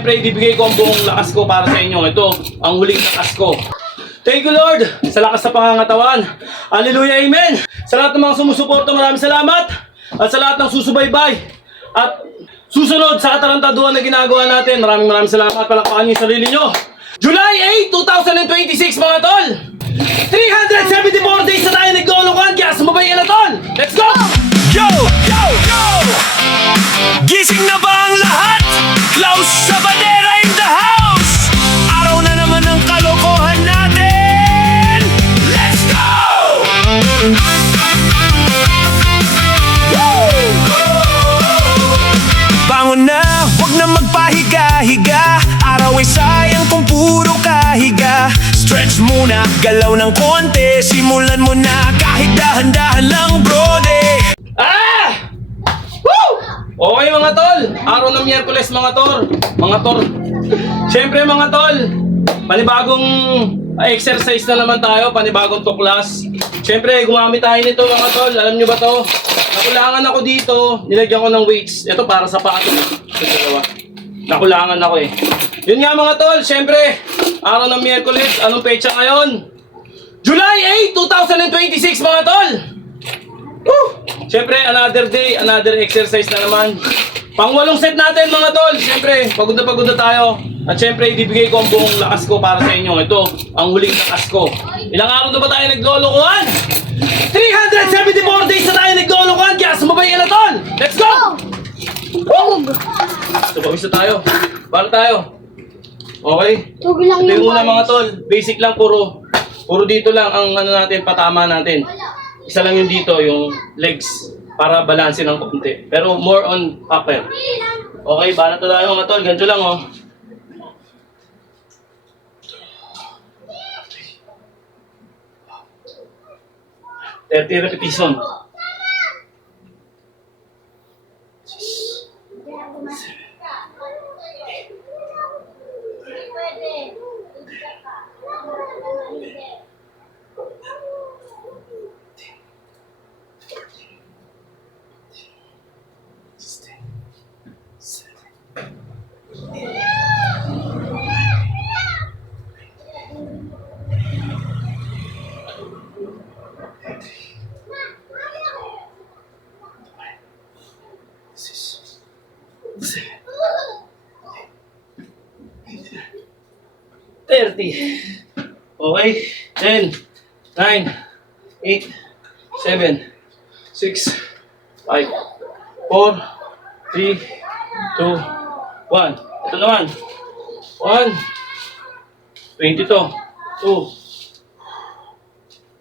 syempre, ibibigay ko ang buong lakas ko para sa inyo. Ito, ang huling lakas ko. Thank you, Lord, sa lakas sa pangangatawan. Hallelujah, Amen. Sa lahat ng mga sumusuporta, maraming salamat. At sa lahat ng susubaybay at susunod sa katarantaduhan na ginagawa natin, maraming salamat. Palakpakan niyo yung sarili niyo. July 8, 2026, mga tol! 374 days na tayo naglolokohan, kaya sumabay ka na, tol! Let's go! Yo! Yo! Yo! Gising na ba ang lahat? Klaus Sabadera in the house! Araw na naman ang kalokohan natin! Let's go! Woo! Bangon na, wag na magpahiga-higa. Araw ay sayang kung puro kahiga. Stretch muna, galaw ng konti. Simulan mo na kahit dahan-dahan lang, brode. Ah! Woo! Okay, mga tol, araw ng Miyerkules, mga tol. Siyempre, mga tol, panibagong exercise na naman tayo, panibagong tuklas. Siyempre, gumamit tayo nito, mga tol. Alam nyo ba to? Nakulangan ako dito, nilagyan ko ng weights. Ito para sa paa to. Nakulangan ako eh. Yun nga, mga tol, siyempre, araw ng Miyerkules, anong petsa ngayon? July 8, 2026, mga tol! Woo! Siyempre, another day, another exercise na naman. Pang-8 set natin, mga tol. Siyempre, pagod na tayo. At siyempre, ibibigay ko ang buong lakas ko para sa inyo. Ito, ang huling lakas ko. Ilang araw na ba tayo naglolokohan? 374 days na tayo naglolokohan, kaya sumabay ka na, tol! Let's go! Woo! So, pawis na tayo. Para tayo. Okay? Tug lang Ito yung yung una, mga tol. Basic lang, puro dito lang ang ano natin, patama natin. Isa lang yung dito, yung legs, para balansin ng konti. Pero more on upper. Okay, banat na tayo, mga tol. Ganito lang, oh. Thirty repetition. Okay, 10, 9, 8, 7, 6, 5, 4, 3, 2, 1. Ito naman. 1, 20 to. 2,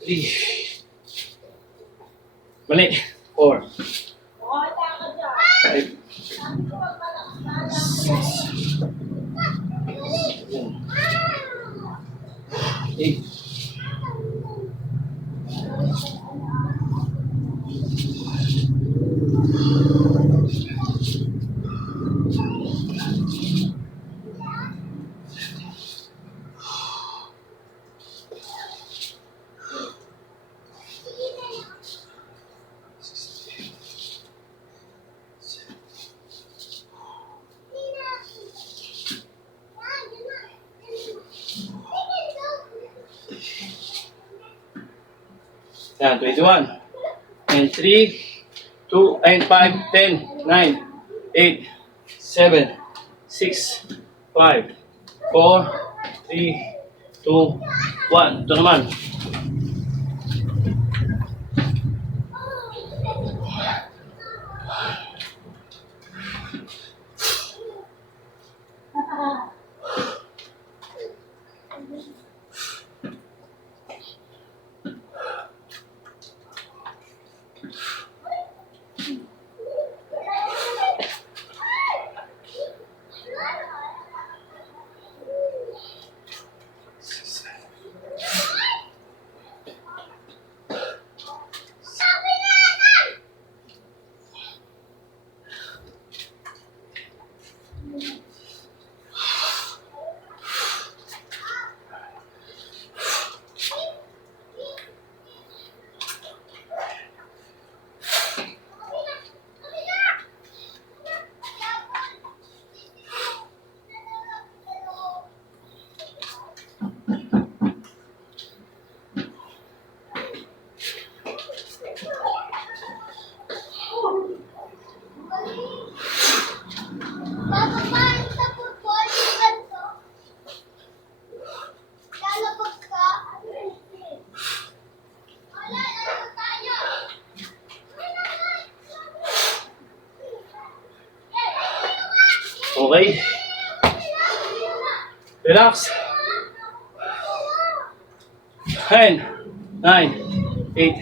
3, mali. 4, 5, 8. Yan, 21. And 3, 2, and 5, 10, 9, 8, 7, 6, 5, 4, 3, 2, 1. Ito naman. Okay. Relax. 10, 9, 8,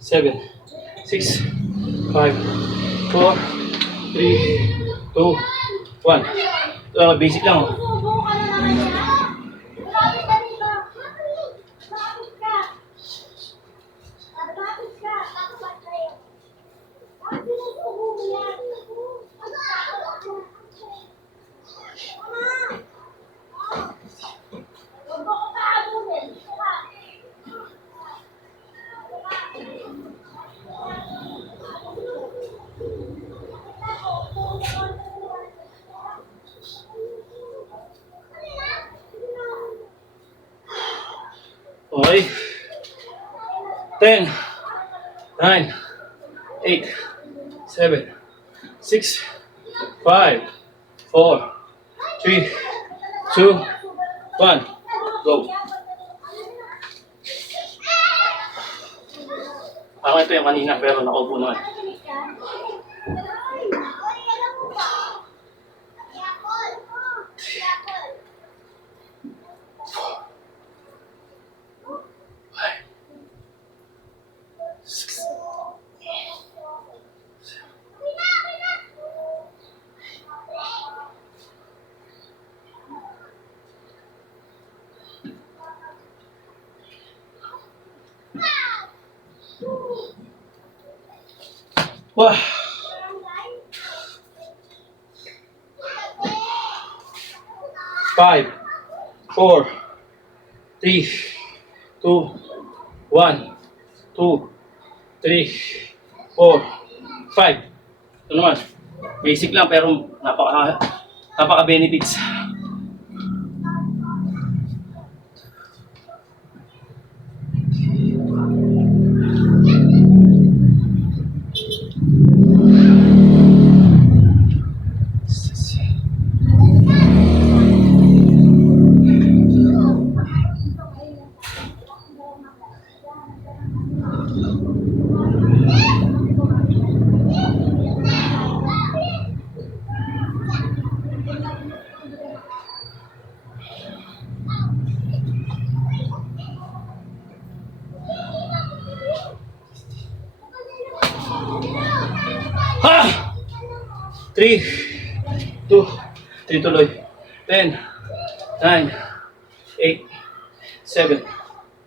7, 6, 5, 4, 3, 2, 1. Basic lang. Oh. Okay. 10, 9, 8, 7, 6, 5, 4, 3, 2, 1. Go. Ako ito yung kanina pero nakaupo naman. Wah. Five, 4, 3, 2, 1, 2, 3, 4, 5. Ito naman. Basic lang pero napaka benefits. Ha! 3, 2, 3 tuloy. 10, 9, 8, 7,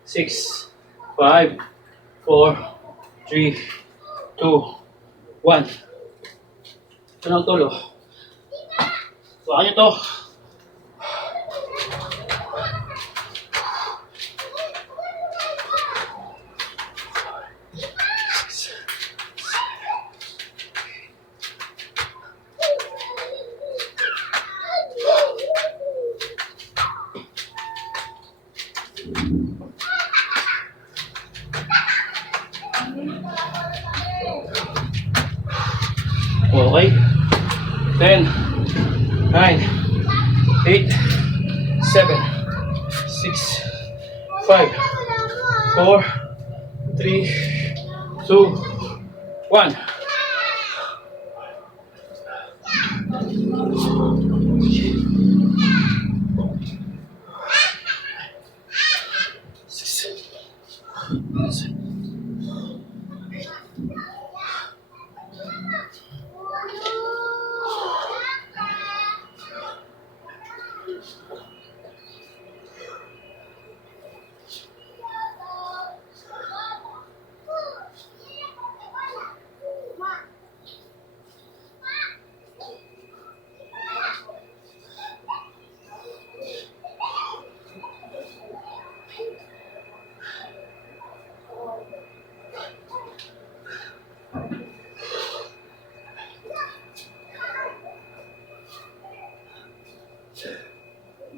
6, 5, 4, 3, 2, 1. Ito lang tulo. Huwag nyo to. Okay. 10, 9, 8, 7, 6, 5, 4, 3, 2, 1.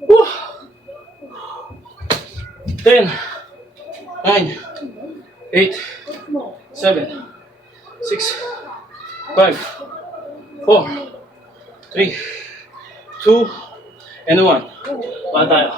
Woo! 10, 9, 8, 7, 6, 5, 4, 3, 2, and 1. Baka tayo.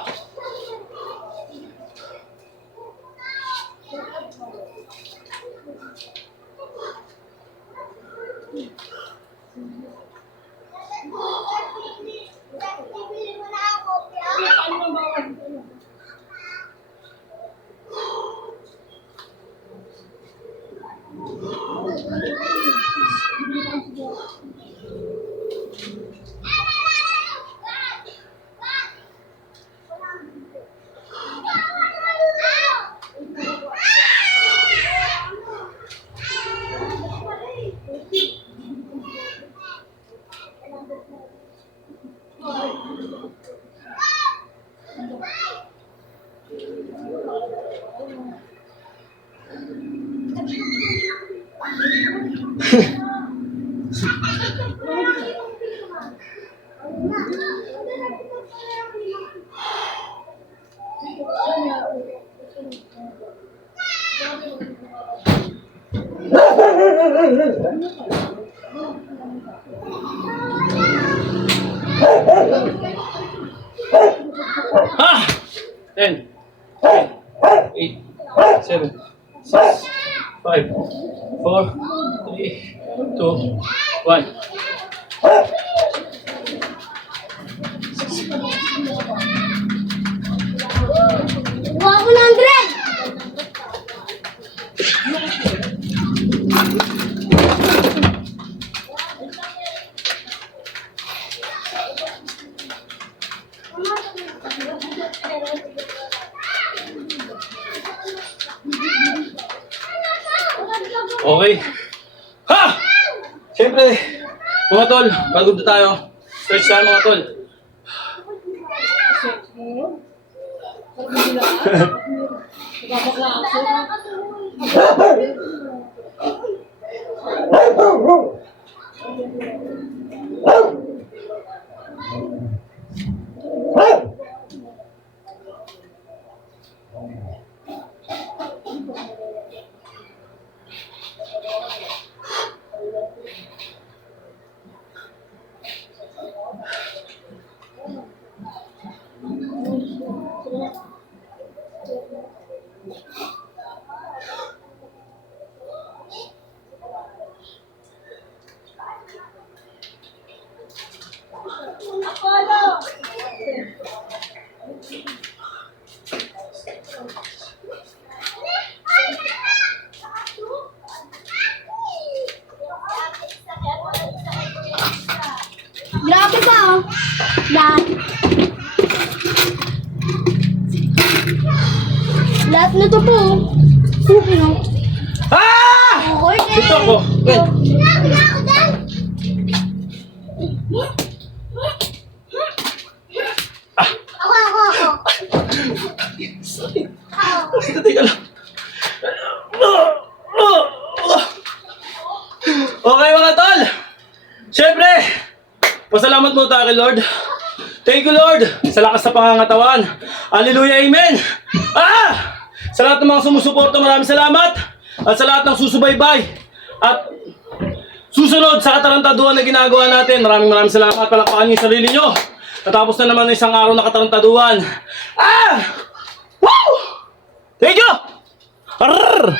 Ha! 10, 8, 7, 6, 5, 4, 3, 2, 1. Kuha ko 100! Okay. Ha! Siyempre, mga tol, bago na tayo. Stretch tayo mga tol. Grabe pa oh. Lahat. Lahat na to po. Okay no? Ah! Okay. Dito ako. Ken. Ako. Teka lang. Okay mga tol. Siyempre, pasalamat mo tayo kay Lord. Thank you Lord sa lakas sa pangangatawan. Hallelujah, amen. Sa lahat ng mga sumusuporta, maraming salamat. At sa lahat ng susubaybay at susunod sa katarantaduhan na ginagawa natin, maraming salamat. Palakpakan niyo yung sarili niyo. Natapos na naman ng isang araw na katarantaduhan. Woo! Thank you! Arrrr!